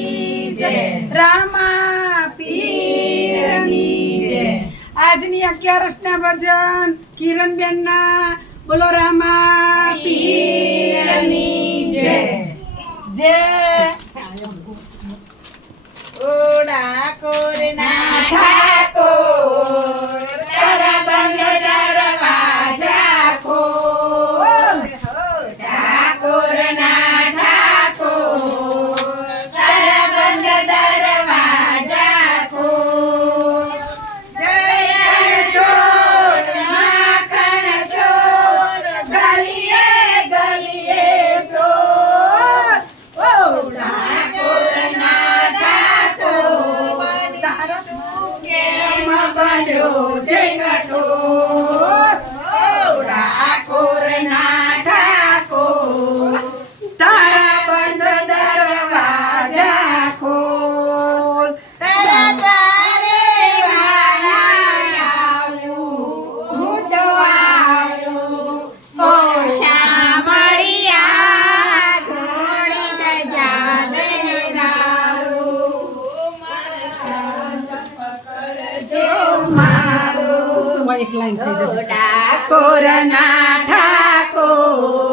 પીરની જય, રામા પીરની જય. આજની 11ના ભજન કિરણબેનના. બોલો રામા પીરની જય જય. ઓડા કોરના ઠાકોર તારા બંધ દરવાજા ખોલ. ઠાકોરના ઠાકોર તારા બંધ દરવાજા ખોલ. ચરણ છોડ માખણ ચોર ગલીએ ગલીએ સોર. બન્યો છે કઠોર. ઠાકોરના ઠાકોર તારા બંધ દરવાજા ખોલ. તારા દ્વારે વાલા આવ્યું હું તો આવ્યું. ઓ શામળિયા ઘોડી જાને ગારું. એક લાઈન થઈ જશે. ઠાકોરના ઠાકોર